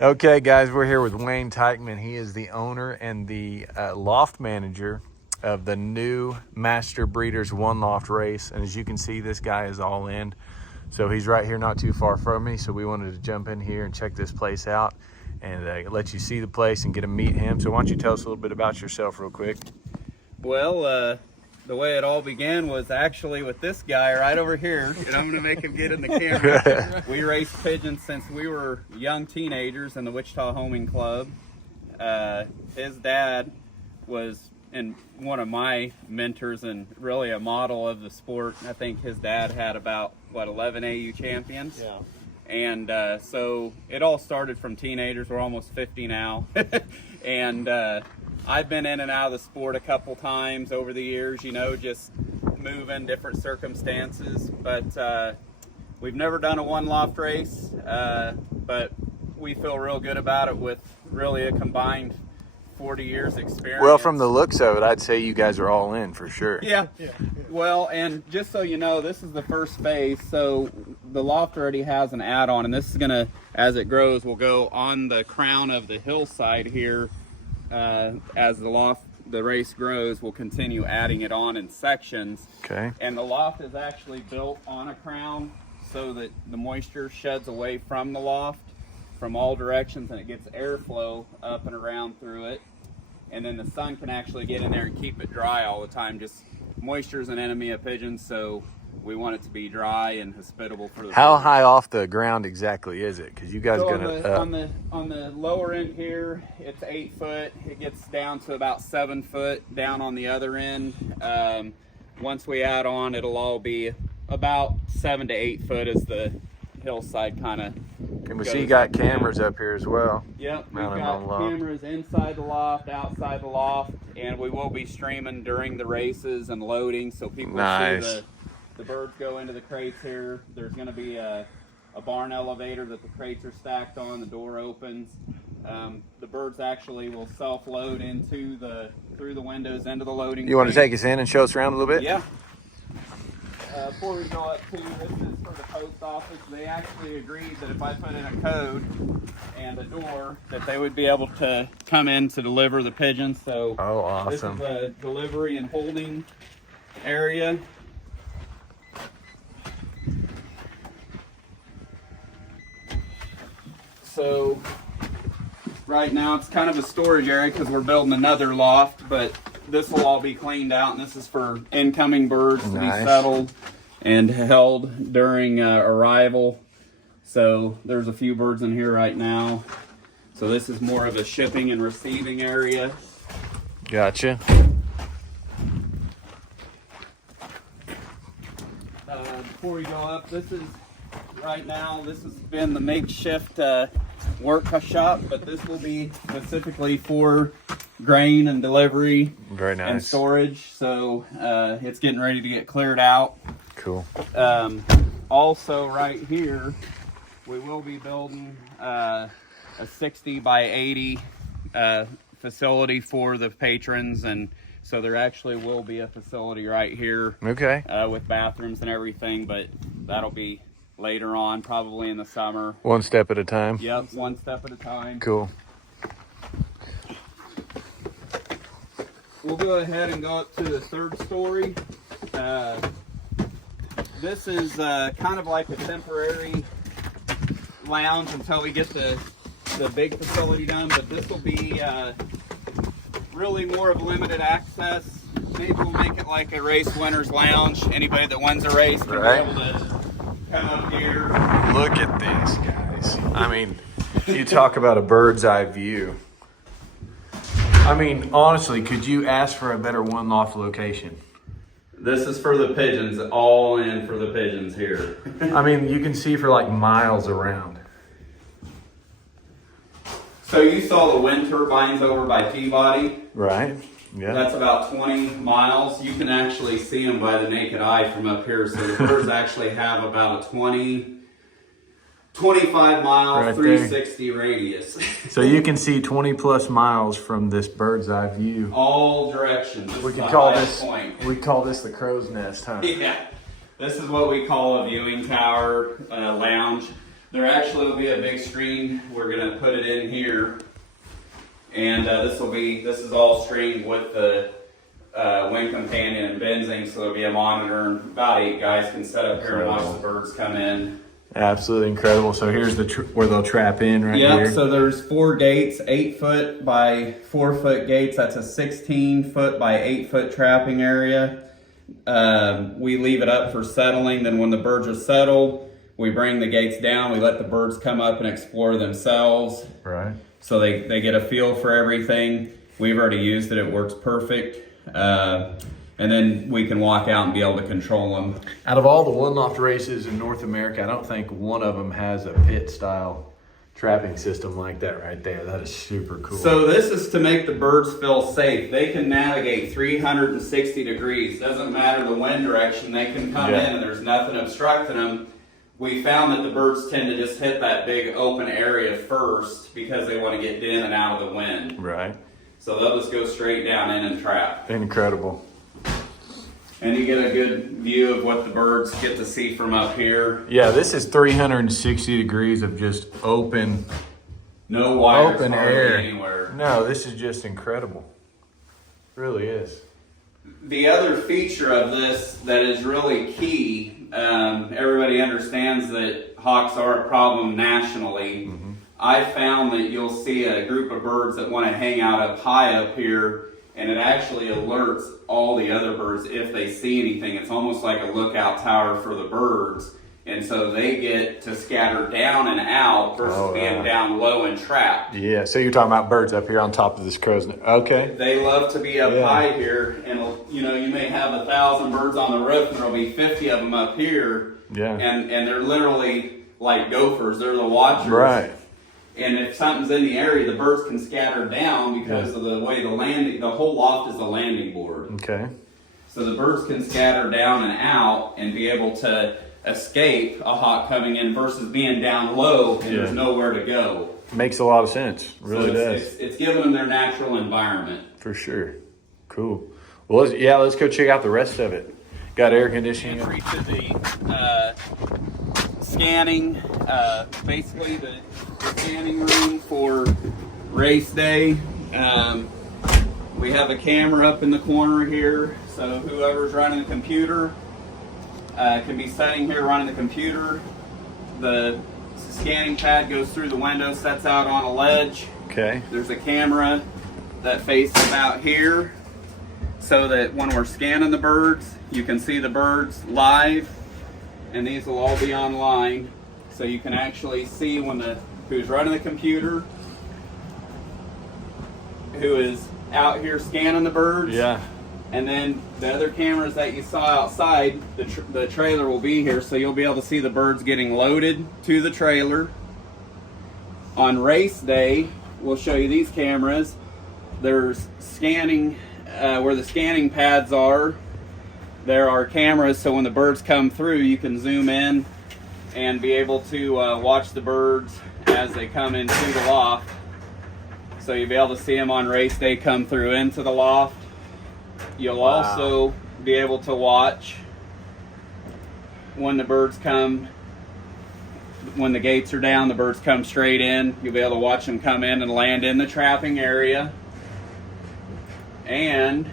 Okay, guys, we're here with Wayne Teichman. He is the owner and the loft manager of the new Master Breeders One Loft race. And as you can see, this guy is all in. So he's right here, not too far from me. So we wanted to jump in here and check this place out and let you see the place and get to meet him. So why don't you tell us a little bit about yourself real quick? Well, the way it all began was actually with this guy right over here, and I'm going to make him get in the camera. We raced pigeons since we were young teenagers in the Wichita Homing Club. His dad was one of my mentors and really a model of the sport. I think his dad had about, 11 AU champions? Yeah. And so it all started from teenagers. We're almost 50 now. And I've been in and out of the sport a couple times over the years, just moving, different circumstances. But we've never done a one loft race, but we feel real good about it with really a combined 40 years experience. Well, from the looks of it, I'd say you guys are all in for sure. Yeah. Well, and just so you know, this is the first phase. So the loft already has an add-on, and this is going to, as it grows, will go on the crown of the hillside here. As the race grows, we'll continue adding it on in sections. Okay. And the loft is actually built on a crown so that the moisture sheds away from the loft from all directions, and it gets airflow up and around through it. And then the sun can actually get in there and keep it dry all the time. Just moisture is an enemy of pigeons, so we want it to be dry and hospitable for the How birds. high off the ground exactly is it? Because you guys So gonna on the lower end here, it's 8 foot. It gets down to about 7 foot down on the other end. Once we add on, it'll all be about 7 to 8 foot as the hillside kind of. and we see you got cameras up here as well. Yep, we've mounted got on the loft. cameras inside the loft, outside the loft, and we will be streaming during the races and loading, so people Nice. see the birds go into the crates here. There's going to be a barn elevator that the crates are stacked on. The door opens. The birds actually will self-load through the windows into the loading. You want to crate. take us in and show us around a little bit? Yeah. Before we go up too, this is for the post office. They actually agreed that if I put in a code and a door, that they would be able to come in to deliver the pigeons. So Oh, awesome. this is a delivery and holding area. So right now it's kind of a storage area because we're building another loft, but this will all be cleaned out, and this is for incoming birds to be Nice. settled and held during arrival. So there's a few birds in here right now. So this is more of a shipping and receiving area. Gotcha. Before we go up, this has been the makeshift workshop, but this will be specifically for grain and delivery Very and nice. storage. So it's getting ready to get cleared out. Cool. Also right here, we will be building a 60 by 80 facility for the patrons, and so there actually will be a facility right here Okay. with bathrooms and everything, but that'll be later on, probably in the summer. One step at a time. Yep, one step at a time. Cool. We'll go ahead and go up to the third story. This is kind of like a temporary lounge until we get the big facility done, but this will be really more of limited access. Maybe we'll make it like a race winner's lounge. Anybody that wins a race can Right. be able to come up here. Look at this, guys. I mean, you talk about a bird's eye view. I mean, honestly, could you ask for a better one loft location? This is for the pigeons, all in for the pigeons here. I mean, you can see for like miles around. So you saw the wind turbines over by Peabody. Right? Yeah. That's about 20 miles. You can actually see them by the naked eye from up here. So the birds actually have about a 25 mile, Right 360 radius. So you can see 20 plus miles from this bird's eye view. All directions. This We is could the call highest this, point. we call this the crow's nest, huh? Yeah. This is what we call a viewing tower, lounge. There actually will be a big screen. We're gonna put it in here, and this is all streamed with the wing companion and benzing, so there'll be a monitor, and about 8 guys can set up here and watch the birds come in. Absolutely incredible. So here's the where they'll trap in right here. Yeah, so there's 4 gates, 8 foot by 4 foot gates. That's a 16 foot by 8 foot trapping area. We leave it up for settling. Then when the birds are settled, we bring the gates down. We let the birds come up and explore themselves. Right. So they get a feel for everything. We've already used it. It works perfect. And then we can walk out and be able to control them. Out of all the one loft races in North America, I don't think one of them has a pit style trapping system like that right there. That is super cool. So this is to make the birds feel safe. They can navigate 360 degrees. Doesn't matter the wind direction. They can come in and there's nothing obstructing them. We found that the birds tend to just hit that big open area first because they want to get in and out of the wind. Right. So they'll just go straight down in and trap. Incredible. And you get a good view of what the birds get to see from up here. Yeah, this is 360 degrees of just open, no wires open air anywhere. No, this is just incredible. It really is. The other feature of this that is really key, everybody understands that hawks are a problem nationally. Mm-hmm. I found that you'll see a group of birds that want to hang out up high up here, and it actually alerts all the other birds if they see anything. It's almost like a lookout tower for the birds. And so they get to scatter down and out versus being down low and trapped. Yeah, so you're talking about birds up here on top of this crow's nest. Okay. They love to be up high here, and you know, you may have 1,000 birds on the roof, and there'll be 50 of them up here. Yeah. And they're literally like gophers. They're the watchers. Right. And if something's in the area, the birds can scatter down because of the way the whole loft is a landing board. Okay. So the birds can scatter down and out and be able to escape a hawk coming in versus being down low and there's nowhere to go. Makes a lot of sense. Really does. It's giving them their natural environment. For sure. Cool. Well, let's go check out the rest of it. Got air conditioning. Entry to the scanning, basically the scanning room for race day. We have a camera up in the corner here, so whoever's running the computer can be sitting here running the computer. The scanning pad goes through the window, sets out on a ledge. Okay. There's a camera that faces out here so that when we're scanning the birds, you can see the birds live, and these will all be online, so you can actually see who's running the computer, who is out here scanning the birds. Yeah. And then the other cameras that you saw outside, the trailer will be here, so you'll be able to see the birds getting loaded to the trailer. On race day, we'll show you these cameras. There's scanning, where the scanning pads are. There are cameras, so when the birds come through, you can zoom in and be able to watch the birds as they come into the loft. So you'll be able to see them on race day come through into the loft. You'll also be able to watch when the birds come, when the gates are down, the birds come straight in. You'll be able to watch them come in and land in the trapping area. And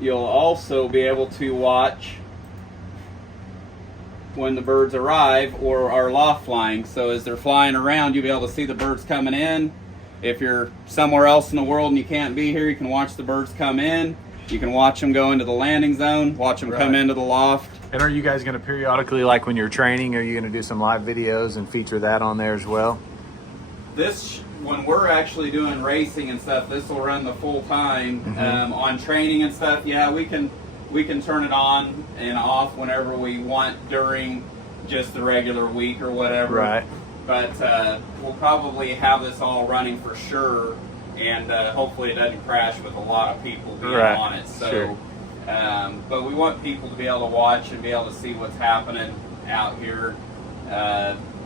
you'll also be able to watch when the birds arrive or are loft flying. So as they're flying around, you'll be able to see the birds coming in. If you're somewhere else in the world and you can't be here, you can watch the birds come in. You can watch them go into the landing zone, watch them come into the loft. And are you guys going to periodically, like when you're training, are you going to do some live videos and feature that on there as well? When we're actually doing racing and stuff, this will run the full time. Mm-hmm. On training and stuff, we can turn it on and off whenever we want during just the regular week or whatever. Right. But we'll probably have this all running for sure, and hopefully it doesn't crash with a lot of people being on it. So, but we want people to be able to watch and be able to see what's happening out here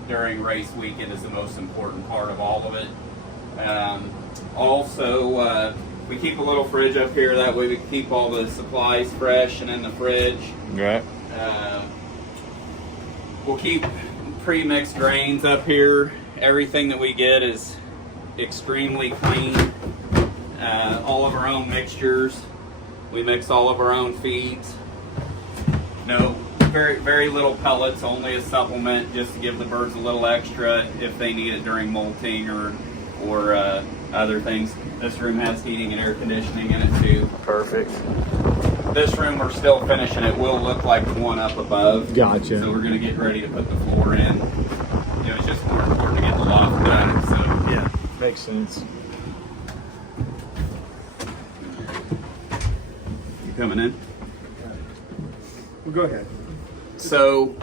during race weekend is the most important part of all of it. Also, we keep a little fridge up here. That way we can keep all the supplies fresh and in the fridge. Right. We'll keep pre-mixed drains up here. Everything that we get is extremely clean. All of our own mixtures. We mix all of our own feeds. No, very little pellets, only a supplement just to give the birds a little extra if they need it during molting or other things. This room has heating and air conditioning in it too. Perfect. This room we're still finishing. It will look like the one up above. Gotcha. So we're going to get ready to put the floor in. It's just more important to get the loft done. So yeah, makes sense. You coming in? Well, go ahead. So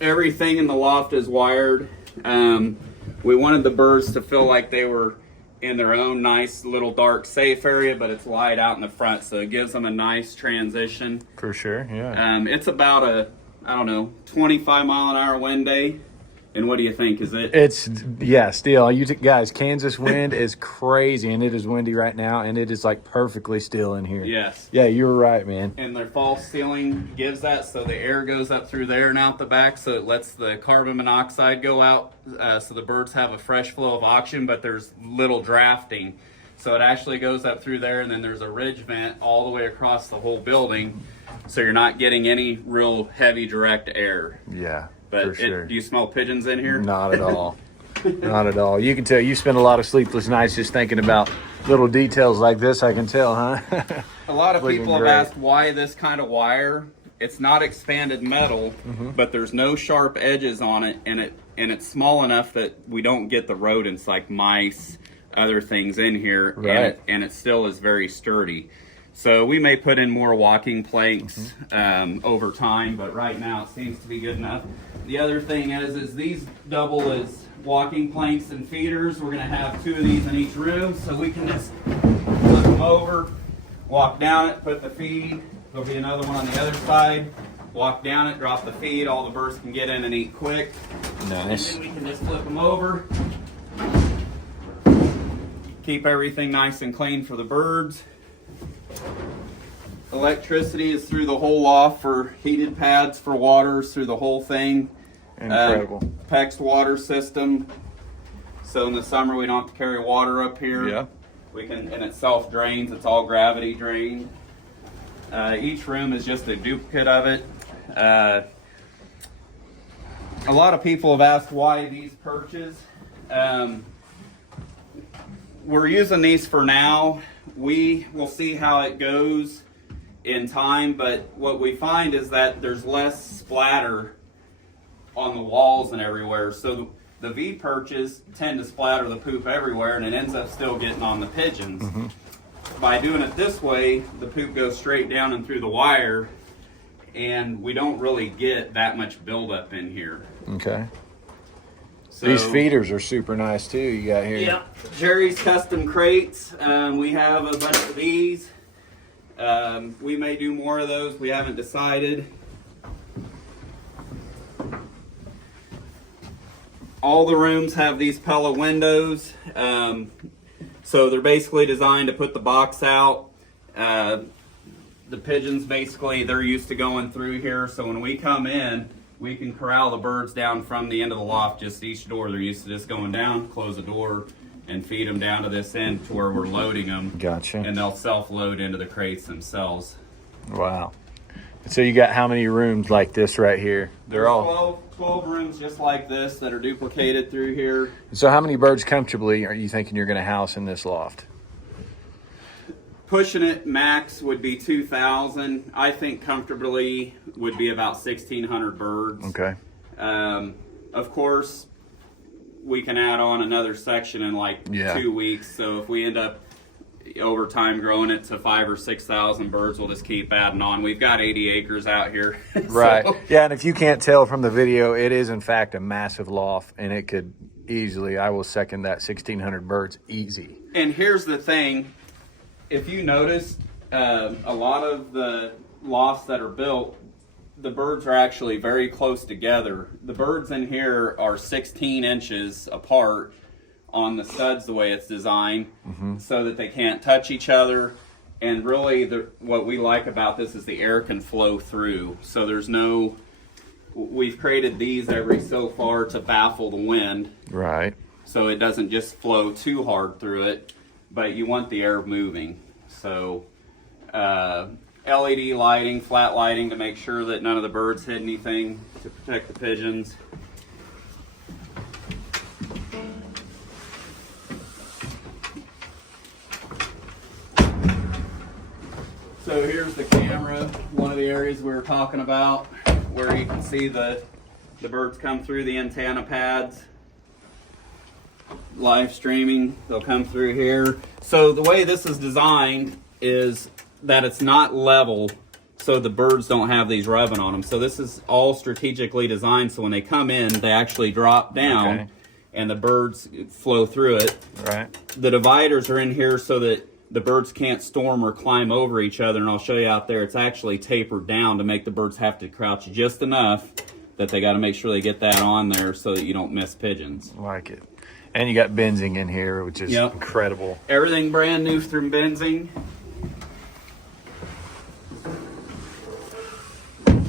everything in the loft is wired. We wanted the birds to feel like they were in their own nice little dark safe area, but it's light out in the front, so it gives them a nice transition. For sure, yeah. It's about a, 25-mile-an-hour wind day. And what do you think? Is it? It's, yeah, still. Guys, Kansas wind is crazy, and it is windy right now, and it is like perfectly still in here. Yes. Yeah, you're right, man. And their false ceiling gives that, so the air goes up through there and out the back, so it lets the carbon monoxide go out, so the birds have a fresh flow of oxygen, but there's little drafting. So it actually goes up through there, and then there's a ridge vent all the way across the whole building, so you're not getting any real heavy direct air. Yeah. But for sure. do you smell pigeons in here? Not at all. Not at all. You can tell you spend a lot of sleepless nights just thinking about little details like this, I can tell, huh? A lot of Looking people have great. asked why this kind of wire. It's not expanded metal, but there's no sharp edges on it, and it's small enough that we don't get the rodents like mice, other things in here, Right. and it still is very sturdy. So we may put in more walking planks over time, but right now it seems to be good enough. The other thing is these double as walking planks and feeders. We're going to have 2 of these in each room, so we can just flip them over, walk down it, put the feed. There'll be another one on the other side. Walk down it, drop the feed. All the birds can get in and eat quick. Nice. And then we can just flip them over. Keep everything nice and clean for the birds. Electricity is through the whole loft for heated pads for waters through the whole thing. Incredible. PEX water system. So in the summer we don't have to carry water up here. Yeah. We can, and it self drains. It's all gravity drained. Each room is just a duplicate of it. A lot of people have asked why these perches. We're using these for now. We will see how it goes in time, but what we find is that there's less splatter on the walls and everywhere. So the V perches tend to splatter the poop everywhere, and it ends up still getting on the pigeons. By doing it this way, the poop goes straight down and through the wire, and we don't really get that much buildup in here. Okay. So, These feeders are super nice too, you got here. Yeah, Jerry's custom crates. We have a bunch of these. We may do more of those. We haven't decided. All the rooms have these pellet windows. So they're basically designed to put the box out. The pigeons basically, they're used to going through here. So when we come in, we can corral the birds down from the end of the loft, just each door. They're used to just going down, close the door, and feed them down to this end to where we're loading them. Gotcha. And they'll self-load into the crates themselves. Wow. So you got how many rooms like this right here? They're There's all 12 rooms just like this that are duplicated through here. So how many birds comfortably are you thinking you're going to house in this loft? Pushing it max would be 2,000. I think comfortably would be about 1,600 birds. Okay. Of course, we can add on another section in like 2 weeks. So if we end up over time growing it to 5,000 or 6,000 birds, we'll just keep adding on. We've got 80 acres out here. Right. So, Yeah, and if you can't tell from the video, it is in fact a massive loft, and it could easily, I will second that, 1,600 birds easy. and here's the thing. If you notice, a lot of the lofts that are built, the birds are actually very close together. The birds in here are 16 inches apart on the studs the way it's designed, so that they can't touch each other. And really, what we like about this is the air can flow through. So there's no, we've created these every so far to baffle the wind. Right. So it doesn't just flow too hard through it, but you want the air moving. So LED lighting, flat lighting to make sure that none of the birds hit anything to protect the pigeons. So here's the camera, one of the areas we were talking about, where you can see the birds come through the antenna pads. Live streaming, they'll come through here. So the way this is designed is that it's not level, so the birds don't have these rubbing on them. So this is all strategically designed so when they come in, they actually drop down, okay, and the birds flow through it. Right. The dividers are in here so that the birds can't storm or climb over each other, and I'll show you out there, it's actually tapered down to make the birds have to crouch just enough that they got to make sure they get that on there so that you don't miss pigeons. Like it. And you got benzing in here, which is incredible. Everything brand new through benzing.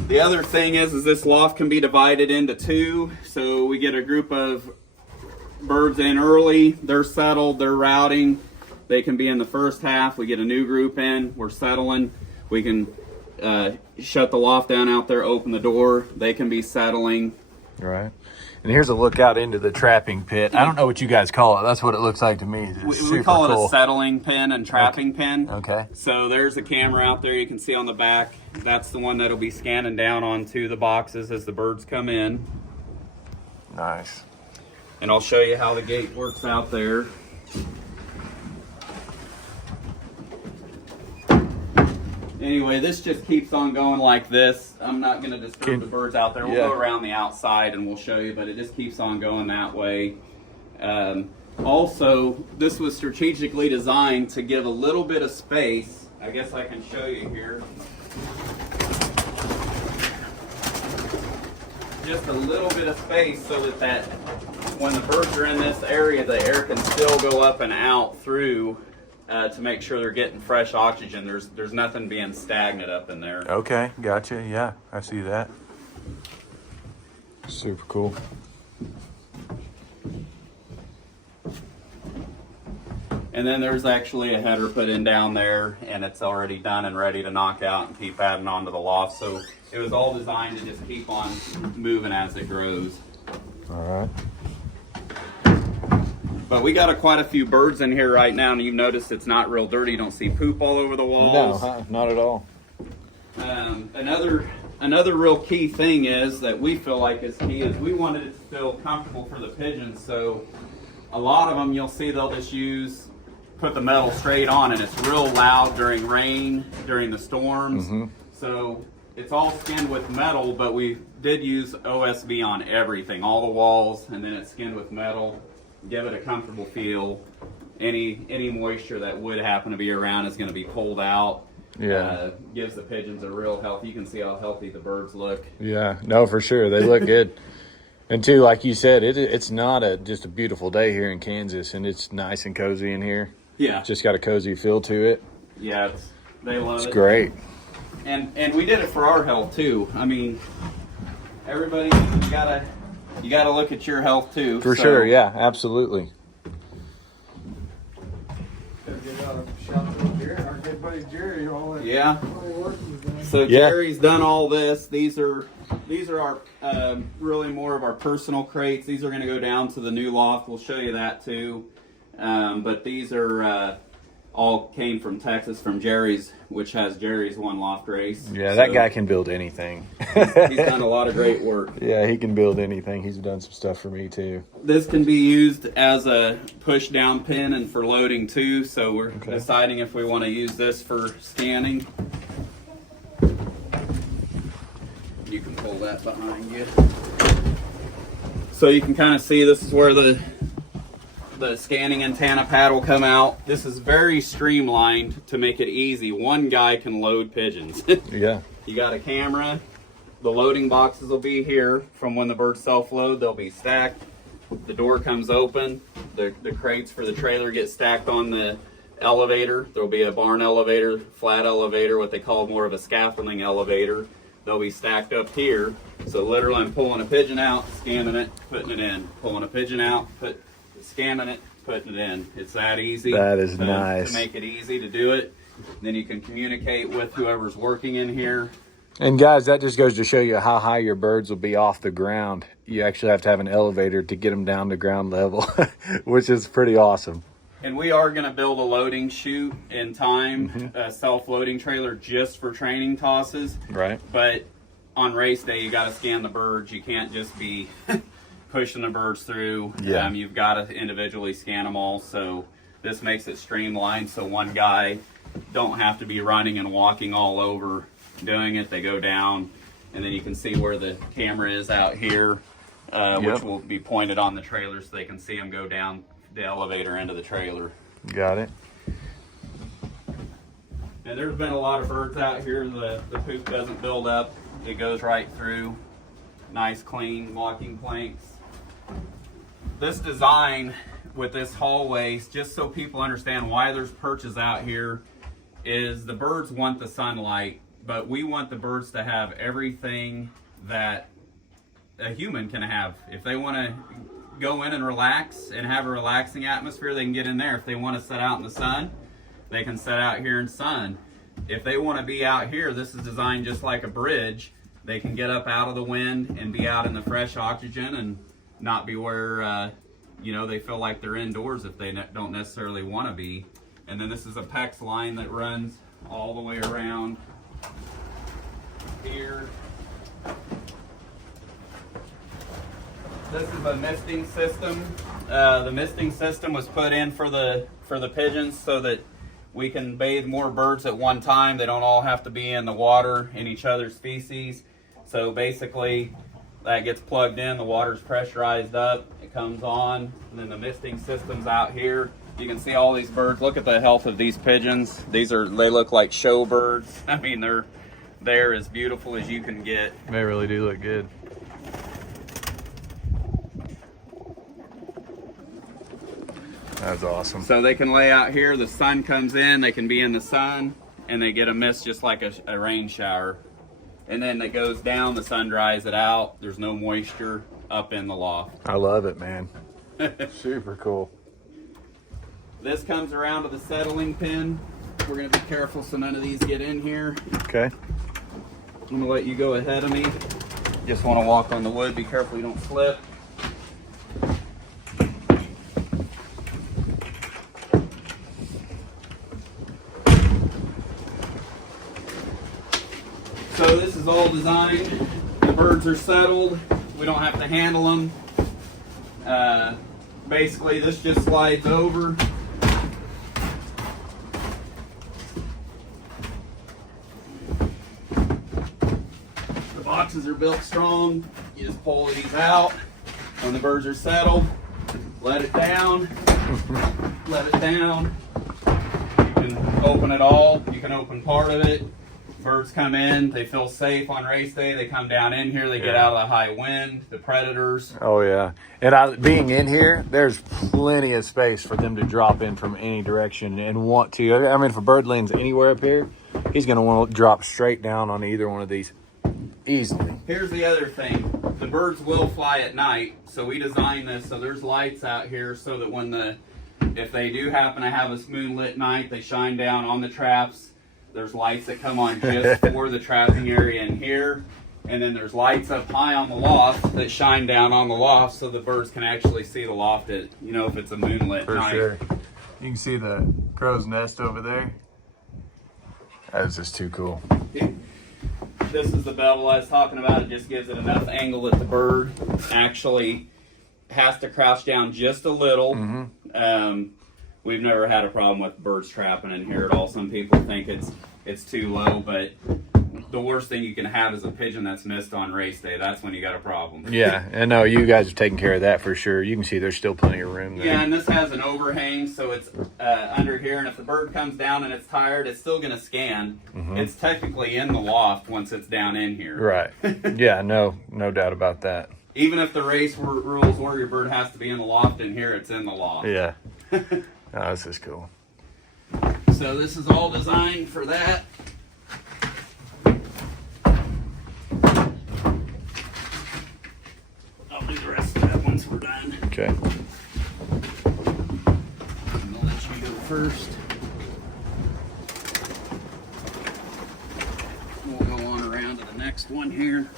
The other thing is this loft can be divided into two. So we get a group of birds in early, they're settled, they're routing. They can be in the first half. We get a new group in, we're settling. We can shut the loft down out there, open the door. They can be settling. Right. And here's a look out into the trapping pit. I don't know what you guys call it. That's what it looks like to me. We call it a settling pen and trapping pen. Okay. So there's a camera out there you can see on the back. That's the one that'll be scanning down onto the boxes as the birds come in. Nice. And I'll show you how the gate works out there. Anyway, this just keeps on going like this. I'm not going to disturb the birds out there. We'll go around the outside and we'll show you, but it just keeps on going that way. Also, this was strategically designed to give a little bit of space. I guess I can show you here. Just a little bit of space so that when the birds are in this area, the air can still go up and out through to make sure they're getting fresh oxygen. There's nothing being stagnant up in there. Okay, gotcha. Yeah, I see that. Super cool. And then there's actually a header put in down there, and it's already done and ready to knock out and keep adding onto the loft. So it was all designed to just keep on moving as it grows. All right. But we got quite a few birds in here right now, and you've noticed it's not real dirty. You don't see poop all over the walls. No, not at all. Another real key thing is that we feel like is key is we wanted it to feel comfortable for the pigeons. So a lot of them you'll see they'll just put the metal straight on, and it's real loud during rain, during the storms. Mm-hmm. So it's all skinned with metal, but we did use OSB on everything, all the walls, and then it's skinned with metal. Give it a comfortable feel. Any moisture that would happen to be around is going to be pulled out. Yeah. Gives the pigeons a real health. You can see how healthy the birds look. Yeah, no, for sure. They look good. And too, like you said, it's not just a beautiful day here in Kansas, and it's nice and cozy in here. Yeah. It's just got a cozy feel to it. Yeah, they love it. It's great. And we did it for our health too. I mean, everybody, you gotta look at your health too. For sure, yeah, absolutely. Our good buddy Jerry, all that. Yeah. Work was done. So Jerry's done all this. These are our really more of our personal crates. These are going to go down to the new loft. We'll show you that too. But these are all came from Texas, from Jerry's, which has Jerry's one loft race. Yeah, that guy can build anything. He's done a lot of great work. Yeah, he can build anything. He's done some stuff for me too. This can be used as a push down pin and for loading too. So we're deciding if we want to use this for scanning. You can pull that behind you. So you can kind of see this is where the scanning antenna pad will come out. This is very streamlined to make it easy. One guy can load pigeons. Yeah. You got a camera. The loading boxes will be here from when the birds self-load. They'll be stacked. The door comes open. The crates for the trailer get stacked on the elevator. There'll be a barn elevator, flat elevator, what they call more of a scaffolding elevator. They'll be stacked up here. So literally I'm pulling a pigeon out, scanning it, putting it in. Pulling a pigeon out, scanning it, putting it in. It's that easy. That is nice. To make it easy to do it. Then you can communicate with whoever's working in here. And guys, that just goes to show you how high your birds will be off the ground. You actually have to have an elevator to get them down to ground level, which is pretty awesome. And we are going to build a loading chute in time, a self-loading trailer just for training tosses. Right. But on race day, you got to scan the birds. You can't just be pushing the birds through. Yeah. You've got to individually scan them all. So this makes it streamlined, so one guy don't have to be running and walking all over doing it. They go down, and then you can see where the camera is out here, which will be pointed on the trailer so they can see them go down the elevator into the trailer. Got it. And there's been a lot of birds out here. The poop doesn't build up. It goes right through. Nice clean walking planks. This design with this hallway, just so people understand why there's perches out here, is the birds want the sunlight, but we want the birds to have everything that a human can have. If they want to go in and relax and have a relaxing atmosphere, they can get in there. If they want to sit out in the sun, they can sit out here in sun. If they want to be out here, this is designed just like a bridge. They can get up out of the wind and be out in the fresh oxygen and not be where they feel like they're indoors if they don't necessarily want to be. And then this is a PEX line that runs all the way around here. This is a misting system. The misting system was put in for the pigeons so that we can bathe more birds at one time. They don't all have to be in the water in each other's feces. So basically that gets plugged in, the water's pressurized up, it comes on, and then the misting system's out here. You can see all these birds. Look at the health of these pigeons. They look like show birds. I mean, they're as beautiful as you can get. They really do look good. That's awesome. So they can lay out here, the sun comes in, they can be in the sun, and they get a mist just like a rain shower. And then it goes down, the sun dries it out, there's no moisture up in the loft. I love it, man. Super cool. This comes around to the settling pin. We're gonna be careful so none of these get in here. Okay. I'm gonna let you go ahead of me. Just wanna walk on the wood, be careful you don't slip. So this is all designed. The birds are settled. We don't have to handle them. Basically, this just slides over. The boxes are built strong. You just pull these out. When the birds are settled, let it down. Let it down. You can open it all. You can open part of it. Birds come in, they feel safe on race day, they come down in here, they get out of the high wind, the predators. Oh yeah. And being in here, there's plenty of space for them to drop in from any direction and want to. I mean, if a bird lands anywhere up here, he's going to want to drop straight down on either one of these easily. Here's the other thing. The birds will fly at night, so we designed this so there's lights out here so that if they do happen to have a moonlit night, they shine down on the traps. There's lights that come on just for the trapping area in here. And then there's lights up high on the loft that shine down on the loft so the birds can actually see the loft if it's a moonlit night. For sure. You can see the crow's nest over there. That is just too cool. This is the bevel I was talking about. It just gives it enough angle that the bird actually has to crouch down just a little. Mm-hmm. We've never had a problem with birds trapping in here at all. Some people think it's too low, but the worst thing you can have is a pigeon that's missed on race day. That's when you got a problem. Yeah, and no, you guys have taken care of that for sure. You can see there's still plenty of room there. Yeah, and this has an overhang, so it's under here, and if the bird comes down and it's tired, it's still going to scan. Mm-hmm. It's technically in the loft once it's down in here. Right. Yeah, no doubt about that. Even if the race rules where your bird has to be in the loft, in here it's in the loft. Yeah. Oh, this is cool. So this is all designed for that. Okay. I'm gonna let you go first. We'll go on around to the next one here.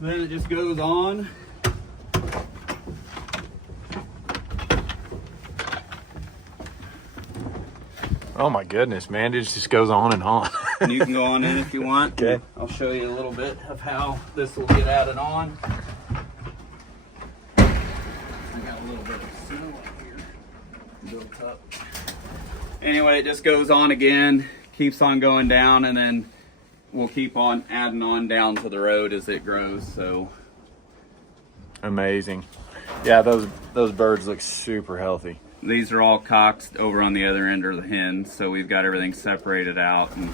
Then it just goes on. Oh my goodness, man. It just goes on and on. And you can go on in if you want. Okay. I'll show you a little bit of how this will get added on. I got a little bit of snow up here built up. Anyway, it just goes on again, keeps on going down, and then we'll keep on adding on down to the road as it grows. So Amazing. Yeah, those birds look super healthy. these are all cocks over on the other end are the hens, so we've got everything separated out, and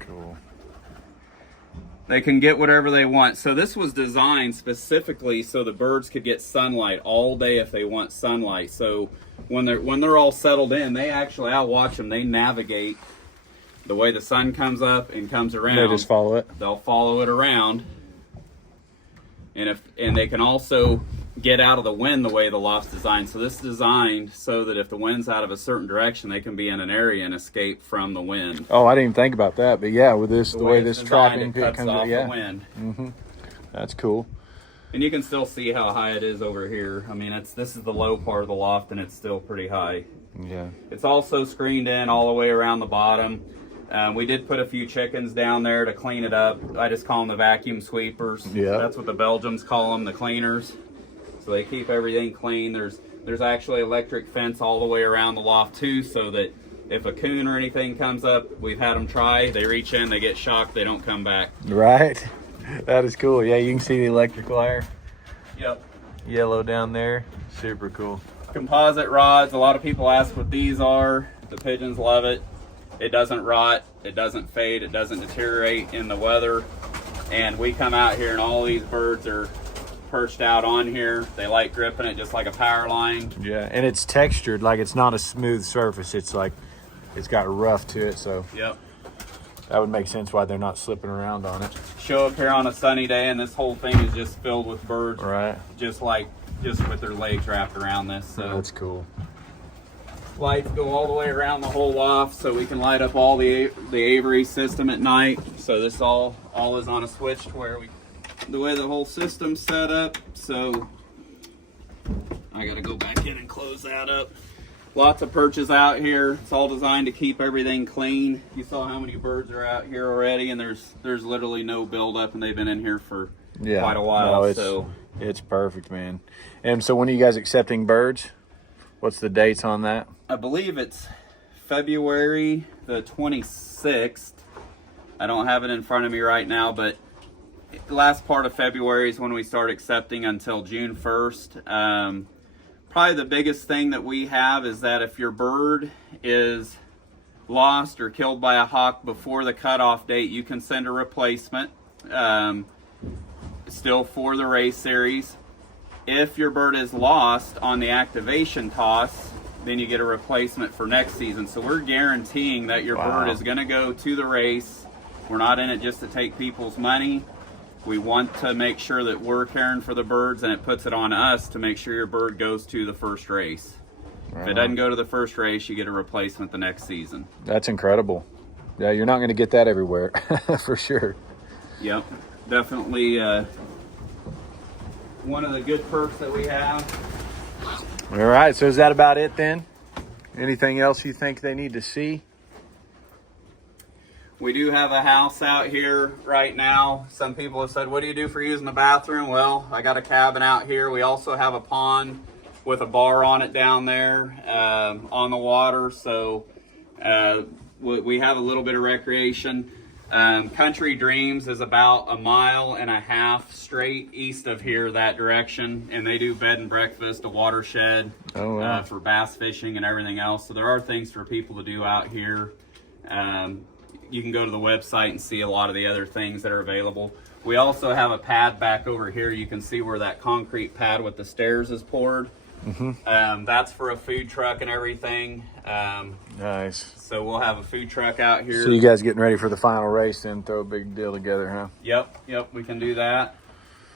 Cool. they can get whatever they want. So this was designed specifically so the birds could get sunlight all day if they want sunlight. So when they're all settled in, they actually, I'll watch them, they navigate the way the sun comes up and comes around. They just follow it. They'll follow it around. And they can also get out of the wind the way the loft's designed. So this is designed so that if the wind's out of a certain direction, they can be in an area and escape from the wind. Oh, I didn't even think about that. But yeah, with this, the way it's this designed, trapping it pit cuts comes off out, yeah, the wind. that's cool. And you can still see how high it is over here. I mean, this is the low part of the loft, and it's still pretty high. Yeah. It's also screened in all the way around the bottom. We did put a few chickens down there to clean it up. I just call them the vacuum sweepers. Yeah. That's what the Belgians call them, the cleaners. So they keep everything clean. There's actually electric fence all the way around the loft too, so that if a coon or anything comes up, we've had them try, they reach in, they get shocked, they don't come back. Right. That is cool. Yeah, you can see the electric wire. Yep. Yellow down there. Super cool. Composite rods. A lot of people ask what these are. The pigeons love it. It doesn't rot, it doesn't fade, it doesn't deteriorate in the weather. And we come out here and all these birds are perched out on here. They like gripping it just like a power line. Yeah, and it's textured, like it's not a smooth surface. It's like, it's got rough to it, so Yep. that would make sense why they're not slipping around on it. Show up here on a sunny day and this whole thing is just filled with birds. Right. Just with their legs wrapped around this. So That's cool. lights go all the way around the whole loft, so we can light up all the aviary system at night. So this all is on a switch to where the way the whole system's set up. So I gotta go back in and close that up. Lots of perches out here. It's all designed to keep everything clean. You saw how many birds are out here already, and there's literally no buildup, and they've been in here for quite a while. No, it's perfect, man. And so when are you guys accepting birds? What's the dates on that? I believe it's February the 26th. I don't have it in front of me right now, but last part of February is when we start accepting until June 1st. Probably the biggest thing that we have is that if your bird is lost or killed by a hawk before the cutoff date, you can send a replacement, still for the race series. If your bird is lost on the activation toss, then you get a replacement for next season. So we're guaranteeing that your bird is going to go to the race. We're not in it just to take people's money. We want to make sure that we're caring for the birds, and it puts it on us to make sure your bird goes to the first race. If it doesn't go to the first race, you get a replacement the next season. That's incredible. Yeah, you're not going to get that everywhere, for sure. Yep, definitely one of the good perks that we have. All right, so is that about it then? Anything else you think they need to see? We do have a house out here right now. Some people have said, what do you do for using the bathroom? Well, I got a cabin out here. We also have a pond with a bar on it down there on the water. So we have a little bit of recreation. Country Dreams is about 1.5 miles straight east of here that direction, and they do bed and breakfast, a watershed for bass fishing and everything else. So there are things for people to do out here. You can go to the website and see a lot of the other things that are available. We also have a pad back over here. You can see where that concrete pad with the stairs is poured. That's for a food truck and everything. Nice. So we'll have a food truck out here. So you guys getting ready for the final race then? Throw a big deal together, huh? Yep, we can do that.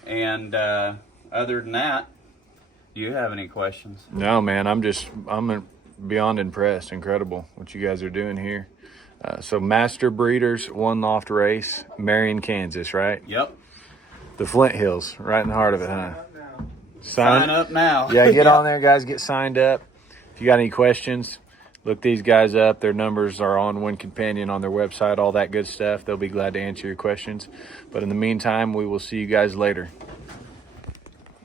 And other than that, do you have any questions? No, man, I'm beyond impressed. Incredible what you guys are doing here. So Master Breeders One Loft Race, Marion, Kansas, right? Yep. The Flint Hills, right in the heart of it, huh? Sign up now. Yeah, get on there, guys. Get signed up. If you got any questions, look these guys up. Their numbers are on One Companion on their website, all that good stuff. They'll be glad to answer your questions. But in the meantime, we will see you guys later.